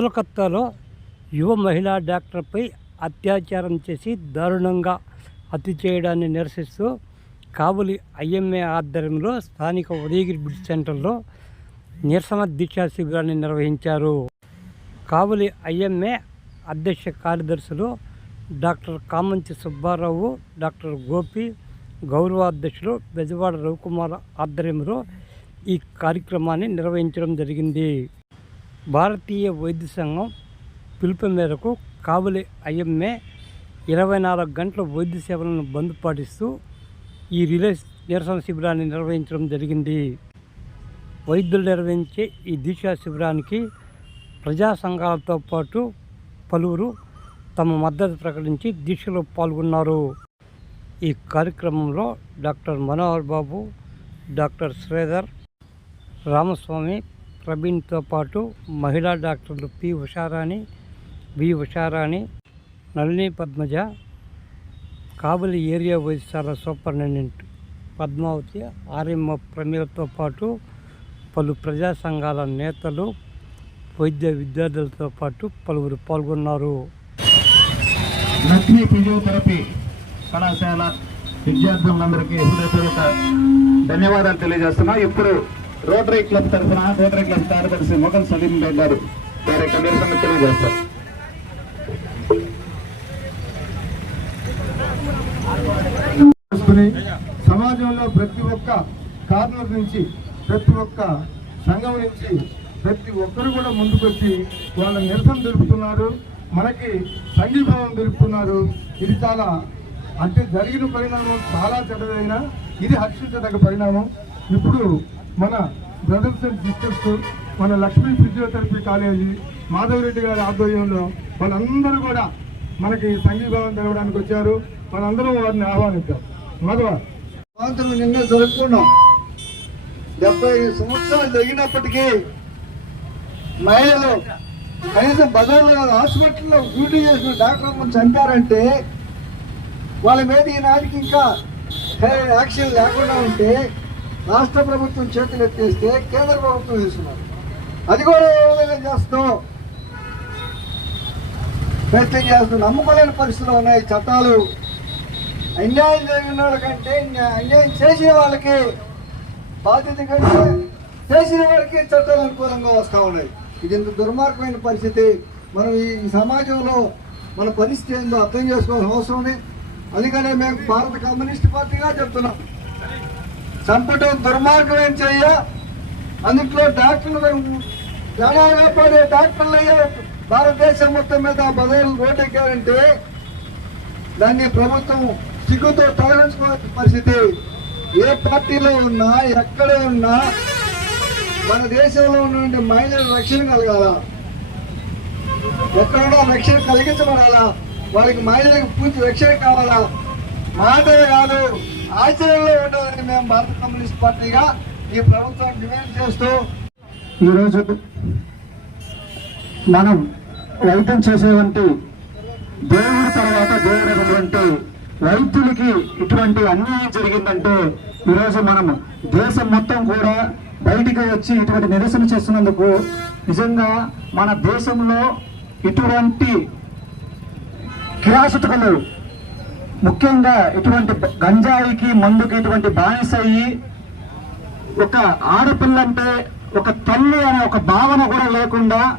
కోలకత్తాలో యువ మహిళా డాక్టర్పై అత్యాచారం చేసి దారుణంగా హత్య చేయడాన్ని నిరసిస్తూ కావలి ఐఎంఏ ఆధ్వర్యంలో స్థానిక ఉదయగిరి బ్రిడ్జ్ సెంటర్లో నిరసన దీక్షా శిబిరాన్ని నిర్వహించారు. కావలి ఐఎంఏ అధ్యక్ష కార్యదర్శులు డాక్టర్ కామంచి సుబ్బారావు డాక్టర్ గోపి గౌరవ అధ్యక్షులు బెజవాడ రవికుమార్ ఆధ్వర్యంలో ఈ కార్యక్రమాన్ని నిర్వహించడం జరిగింది. భారతీయ వైద్య సంఘం పిలుపు మేరకు కావలి ఐఎంఏ ఇరవై నాలుగు గంటల వైద్య సేవలను బంద్ పాటిస్తూ ఈ రిలే నిరసన శిబిరాన్ని నిర్వహించడం జరిగింది. వైద్యులు నిర్వహించే ఈ దీక్షా శిబిరానికి ప్రజా సంఘాలతో పాటు పలువురు తమ మద్దతు ప్రకటించి దీక్షలో పాల్గొన్నారు. ఈ కార్యక్రమంలో డాక్టర్ మనోహర్ బాబు డాక్టర్ శ్రీధర్ రామస్వామి ప్రవీణ్తో పాటు మహిళా డాక్టర్లు P Usharani B Usharani Nalini Padmaja Kavali area వైద్యశాల సూపరింటెండెంట్ పద్మావతి ఆర్ఎంఓ ప్రమీలతో పాటు పలు ప్రజా సంఘాల నేతలు వైద్య విద్యార్థులతో పాటు పలువురు పాల్గొన్నారు. లక్ష్మీ ఫిజియోథెరపీ కళాశాల విద్యార్థులందరికీ ధన్యవాదాలు తెలియజేస్తున్నా. ఇప్పుడు రోటరీ క్లబ్ తరఫున రోటరీ క్లబ్ కార్యదర్శి మొగన్ సలీం బేగ్ గారు వారి నిరసన తెలియజేస్తారు సమాజంలో ప్రతి ఒక్క కార్నర్ నుంచి ప్రతి ఒక్క సంఘం నుంచి ప్రతి ఒక్కరు కూడా ముందుకొచ్చి వాళ్ళ నిరసన తెలుపుతున్నారు. మనకి సంఘీభావం తెలుపుతున్నారు. ఇది చాలా అంటే జరిగిన పరిణామం చాలా చెడ్డదైనా ఇది హర్షించదగ్గ పరిణామం. ఇప్పుడు మన బ్రదర్స్ అండ్ సిస్టర్స్ మన లక్ష్మీ ఫిజియోథెరపీ కాలేజీ మాధవరెడ్డి గారి ఆధ్వర్యంలో వాళ్ళందరూ కూడా మనకి సంఘీభావం తెలవడానికి వచ్చారు. మనందరం వారిని ఆహ్వానిద్దాం. మాధవ. స్వాతంత్రం నిన్నే జరుపుకున్నాం. డెబ్బై సంవత్సరాలు జరిగినప్పటికీ మహిళలు కనీసం బజార్లో హాస్పిటల్లో డ్యూటీ చేసిన డాక్టర్లను చంపారంటే వాళ్ళ మీద ఈనాటికి ఇంకా యాక్షన్ లేకుండా ఉంటే రాష్ట్ర ప్రభుత్వం చేతులు ఎత్తేస్తే కేంద్ర ప్రభుత్వం తీసుకున్నారు. అది కూడా ఏ విధంగా చేస్తున్నాం? ప్రయత్నం చేస్తున్నాం నమ్ముకోలేని పరిస్థితులు ఉన్నాయి చట్టాలు. అన్యాయం జరిగిన వాళ్ళకంటే అన్యాయం చేసిన వాళ్ళకి బాధ్యత కంటే చేసిన వాళ్ళకి చట్టాలు అనుకూలంగా వస్తూ ఉన్నాయి. ఇది ఇంత దుర్మార్గమైన పరిస్థితి. మనం ఈ సమాజంలో మన పరిస్థితి ఏందో అర్థం చేసుకోవాల్సిన అవసరం ఉంది. అందుకనే మేము భారత కమ్యూనిస్ట్ పార్టీగా చెప్తున్నాం. చంపటం దుర్మార్గమైన చేయ అందులో డాక్టర్లు జనాలు కాపాడే డాక్టర్లు అయ్యే? భారతదేశం మొత్తం మీద బదులు రోడ్డెక్కారంటే దాన్ని ప్రభుత్వం సిగ్గుతో తొలగించుకోవాల్సిన పరిస్థితి. ఏ పార్టీలో ఉన్నా ఎక్కడ ఉన్నా మన దేశంలో ఉన్నటువంటి మహిళల రక్షణ కలగాల. ఎక్కడ రక్షణ కలిగించబడాలా? వాళ్ళకి మహిళలకు పూర్తి రక్షణ కావాలా? మాటే కాదు ఆచరణలో ఉండదని మేము భారత కమ్యూనిస్ట్ పార్టీగా ఈ ప్రభుత్వం డిమాండ్ చేస్తూ ఈరోజు మనం వైద్యం చేసేవంటి దేవుడి తర్వాత దేవుడైనటువంటి రైతులకి ఇటువంటి అన్యాయం జరిగిందంటే ఈరోజు మనం దేశం మొత్తం కూడా బయటికి వచ్చి ఇటువంటి నిరసన చేస్తున్నందుకు నిజంగా మన దేశంలో ఇటువంటి కిరాసతుకలు ముఖ్యంగా ఇటువంటి గంజాయికి మందుకి ఇటువంటి బానిస ఒక ఆడపిల్ల అంటే ఒక తల్లి అనే ఒక భావన కూడా లేకుండా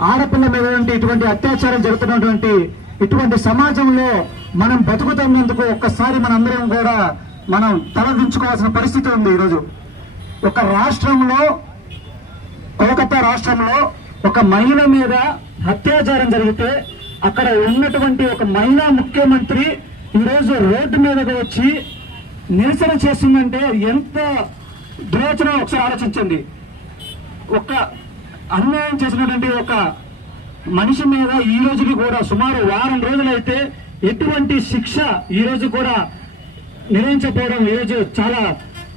ఆడపిల్ల మీద ఇటువంటి అత్యాచారం జరుగుతున్నటువంటి ఇటువంటి సమాజంలో మనం బతుకుతున్నందుకు ఒక్కసారి మనందరం కూడా మనం తలదించుకోవాల్సిన పరిస్థితి ఉంది ఈరోజు. ఒక రాష్ట్రంలో కోలకత్తా రాష్ట్రంలో ఒక మహిళ మీద అత్యాచారం జరిగితే అక్కడ ఉన్నటువంటి ఒక మహిళా ముఖ్యమంత్రి ఈరోజు రోడ్డు మీదకు వచ్చి నిరసన చేస్తుందంటే ఎంత దురోచన ఒకసారి ఆలోచించండి. ఒక అన్యాయం చేసినటువంటి ఒక మనిషి మీద ఈ రోజుకి కూడా సుమారు వారం రోజులైతే ఎటువంటి శిక్ష ఈ రోజు కూడా నిర్వహించకపోవడం ఈ రోజు చాలా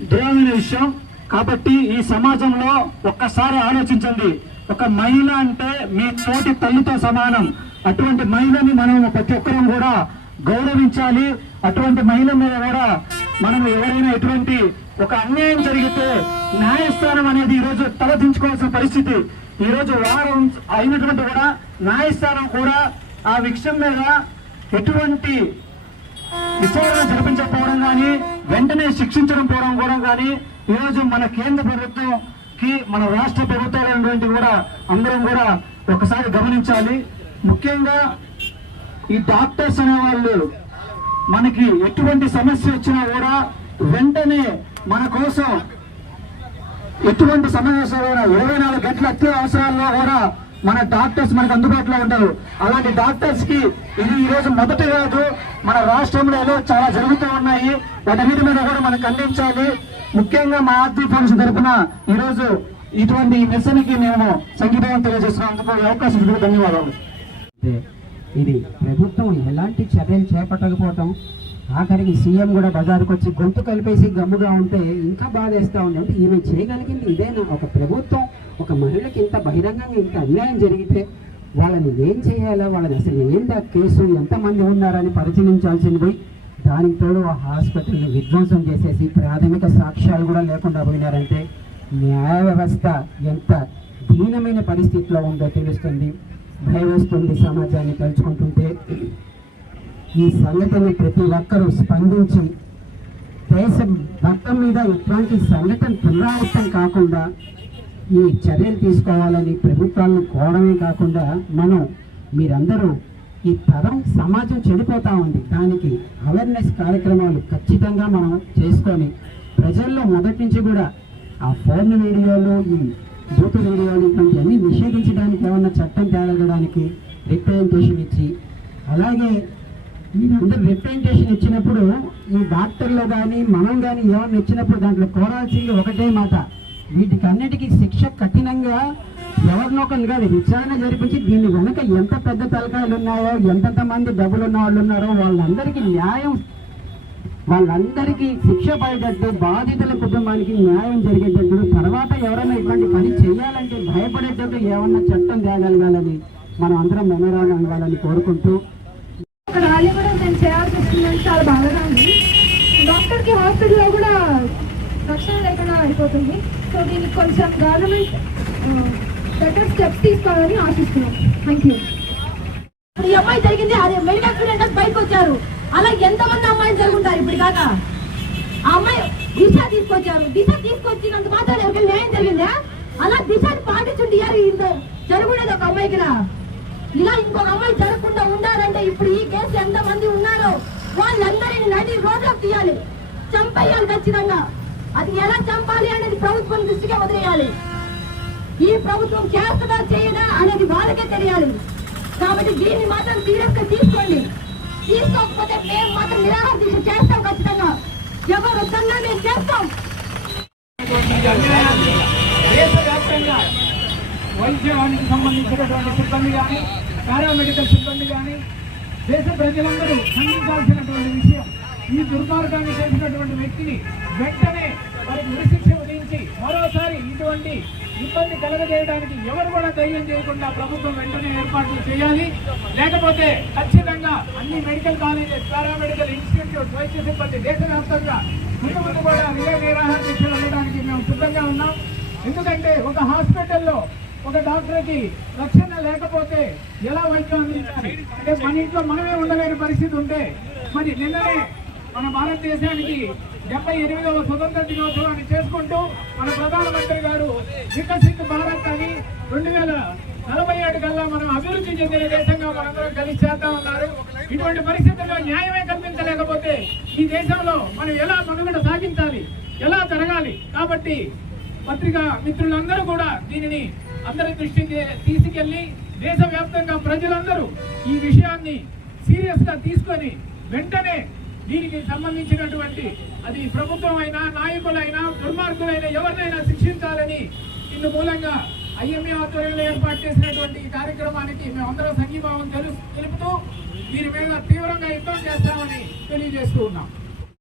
దురమైన విషయం. కాబట్టి ఈ సమాజంలో ఒక్కసారి ఆలోచించండి. ఒక మహిళ అంటే మీ తోటి తల్లితో సమానం. అటువంటి మహిళని మనం ప్రతి ఒక్కరం కూడా గౌరవించాలి. అటువంటి మహిళ మీద కూడా మనం ఎవరైనా ఎటువంటి ఒక అన్యాయం జరిగితే న్యాయస్థానం అనేది ఈరోజు తలదించుకోవాల్సిన పరిస్థితి. ఈరోజు వారం అయినటువంటి కూడా న్యాయస్థానం కూడా ఆ విషయం మీద ఎటువంటి విచారణ జరిపించకపోవడం కానీ వెంటనే శిక్షించడం పోవడం కూడా కానీ ఈరోజు మన కేంద్ర ప్రభుత్వంకి మన రాష్ట్ర ప్రభుత్వాలైనటువంటి కూడా అందరం కూడా ఒకసారి గమనించాలి. ముఖ్యంగా ఈ డాక్టర్స్ అనే వాళ్ళు మనకి ఎటువంటి సమస్య వచ్చినా కూడా వెంటనే మన కోసం ఎటువంటి సమస్య ఇరవై నాలుగు గంటల అత్యవసరాల్లో కూడా మన డాక్టర్స్ మనకు అందుబాటులో ఉంటారు. అలాంటి డాక్టర్స్కి ఇది ఈ రోజు మొదటి కాదు మన రాష్ట్రంలో చాలా జరుగుతూ ఉన్నాయి. వాటన్నిటి మీద కూడా మనకు అందించాలి ముఖ్యంగా మా ఆర్థిక ఫౌండేషన్ తరఫున ఈ రోజు ఇటువంటి నిరసనకి మేము సంగీతం తెలియజేస్తున్నందుకు అందుకు అవకాశం ధన్యవాదాలు. ఇది ప్రభుత్వం ఎలాంటి చర్యలు చేపట్టకపోవటం ఆఖరికి సీఎం కూడా బజారుకు వచ్చి గొంతు కలిపేసి గమ్ముగా ఉంటే ఇంకా బాధేస్తూ ఉంది. అంటే ఈమె చేయగలిగింది ఇదేనా? ఒక ప్రభుత్వం ఒక మహిళకి ఇంత బహిరంగంగా ఇంత అన్యాయం జరిగితే వాళ్ళని ఏం చేయాలా? వాళ్ళని అసలు ఏంటి ఆ కేసు? ఎంతమంది ఉన్నారని పరిశీలించాల్సింది పోయి దానికి తోడు ఆ హాస్పిటల్ని విధ్వంసం చేసేసి ప్రాథమిక సాక్ష్యాలు కూడా లేకుండా పోయినారంటే న్యాయ వ్యవస్థ ఎంత దీనమైన పరిస్థితిలో ఉందో తెలుస్తుంది. భయవేస్తుంది సమాజాన్ని తలుచుకుంటుంటే. ఈ సంఘటన ప్రతి ఒక్కరూ స్పందించి దేశం భక్తం మీద ఇట్లాంటి సంఘటన పునరావృతం కాకుండా ఈ చర్యలు తీసుకోవాలని ప్రభుత్వాలను కోరడమే కాకుండా మనం మీరందరూ ఈ తరం సమాజం చెడిపోతూ ఉంది. దానికి అవేర్నెస్ కార్యక్రమాలు ఖచ్చితంగా మనం చేసుకొని ప్రజల్లో మొదటి నుంచి కూడా ఆ ఫోన్ వీడియోలు ఈ బూత్ వేయడానికి నిషేధించడానికి ఏమన్నా చట్టం తేగలడానికి రిప్రజెంటేషన్ ఇచ్చి అలాగే మీరందరూ రిప్రజెంటేషన్ ఇచ్చినప్పుడు ఈ డాక్టర్లు కానీ మనం కానీ ఏమన్నా ఇచ్చినప్పుడు దాంట్లో కోరాల్సింది ఒకటే మాట. వీటికి అన్నిటికీ శిక్ష కఠినంగా ఎవరినొకరిని కాదు విచారణ జరిపించి దీని వెనక ఎంత పెద్ద తలకాయలు ఉన్నాయో ఎంతెంత మంది డబ్బులు ఉన్న వాళ్ళు ఉన్నారో వాళ్ళందరికీ న్యాయం వాళ్ళందరికీ శిక్ష పడేటట్టు బాధితుల కుటుంబానికి న్యాయం జరిగేటట్టు తర్వాత భయపడేటట్టు ఏమన్నా చట్టం తేగలగాలని మనం అందరం మెమరాండం ఇవ్వాలని కోరుకుంటూ ఒక ర్యాలీ కూడా నేను చేయాల్సి వస్తుందని చాలా బాధగా ఉంది. డాక్టర్కి హాస్పిటల్లో కూడా రక్షణ లేకుండా అయిపోతుంది. సో దీనికి కొంచెం గవర్నమెంట్ బెటర్ స్టెప్స్ తీసుకోవాలని ఆశిస్తున్నాం. థ్యాంక్ యూ ఈ అమ్మాయి జరిగింది అదే మెడికల్ స్టూడెంట్ బయటకు వచ్చారు. అలా ఎంతమంది అమ్మాయిలు జరుగుంటారు ఇప్పుడు కాక? ఆ అమ్మాయి దిశ తీసుకొచ్చారు. దిశ తీసుకొచ్చినంత మాత్రం న్యాయం జరిగిందా? అలా దిశని పాటించండి. ఇంత జరుగుండేది ఒక అమ్మాయికి ఇలా ఇంకొక అమ్మాయి జరగకుండా ఉండాలంటే ఇప్పుడు ఈ కేసు ఎంతమంది ఉన్నారో వాళ్ళందరినీ నడి రోడ్లోకి తీయాలి. చంపేయాలి ఖచ్చితంగా. అది ఎలా చంపాలి అనేది ప్రభుత్వం దృష్టిగా వదిలేయాలి. ఈ ప్రభుత్వం చేస్తుందా చేయదా అనేది వాళ్ళకే తెలియాలి. కాబట్టి దీన్ని మాత్రం సీరియస్గా తీసుకోండి. తీసుకోకపోతే మేము మాత్రం నిరాహార దీక్ష చేస్తాం ఖచ్చితంగా. ఎవరు వద్దన్నా మేము చేస్తాం. దేశవ్యాప్తంగా వైద్యానికి సంబంధించినటువంటి సిబ్బంది కానీ పారామెడికల్ సిబ్బంది కానీ దేశ ప్రజలందరూ ఖండించాల్సినటువంటి విషయం ఈ దుర్మార్గాన్ని చేసినటువంటి వ్యక్తిని వెంటనే వారికి ఉరిశిక్ష విధించి మరోసారి ఇటువంటి ఇబ్బంది కలగజేయడానికి ఎవరు కూడా ధైర్యం చేయకుండా ప్రభుత్వం వెంటనే ఏర్పాట్లు చేయాలి. లేకపోతే ఖచ్చితంగా అన్ని మెడికల్ కాలేజెస్ పారామెడికల్ ఇన్స్టిట్యూట్ వైద్య సిబ్బంది దేశవ్యాప్తంగా ముందు ముందు కూడా నిజ నిరాహార దీక్షలు వెళ్ళడానికి మేము సిద్ధంగా ఉన్నాం. ఎందుకంటే ఒక హాస్పిటల్లో ఒక డాక్టర్కి రక్షణ లేకపోతే ఎలా వైద్యం అందించాలి? అంటే మన ఇంట్లో మనమే ఉండలేని పరిస్థితి ఉంటే మరి నిన్ననే మన భారతదేశానికి డెబ్బై ఎనిమిదవ స్వతంత్ర దినోత్సవాన్ని చేసుకుంటూ మన ప్రధానమంత్రి గారు వికసిత్ భారత్ అని రెండు వేల నలభై ఏడు కల్లా మనం అభివృద్ధి చెందిన దేశంగా మనందరం కలిసి చేద్దామన్నారు ఇటువంటి పరిస్థితుల్లో న్యాయమే కల్పించలేకపోతే ఈ దేశంలో మనం ఎలా మనుగడ సాగించాలి? ఎలా జరగాలి? కాబట్టి పత్రికా మిత్రులందరూ కూడా దీనిని అందరి దృష్టికి తీసుకెళ్ళి దేశవ్యాప్తంగా ప్రజలందరూ ఈ విషయాన్ని సీరియస్గా తీసుకొని వెంటనే దీనికి సంబంధించినటువంటి అది ప్రభుత్వం అయినా నాయకులైనా దుర్మార్గులైనా ఎవరినైనా శిక్షించాలని ఇందు మూలంగా ఐఎంఏ ఆధ్వర్యంలో ఏర్పాటు చేసినటువంటి ఈ కార్యక్రమానికి మేమందరం సంఘీభావం తెలు తెలుపుతూ దీని మీద తీవ్రంగా యుద్ధం చేస్తామని తెలియజేస్తూ ఉన్నాం.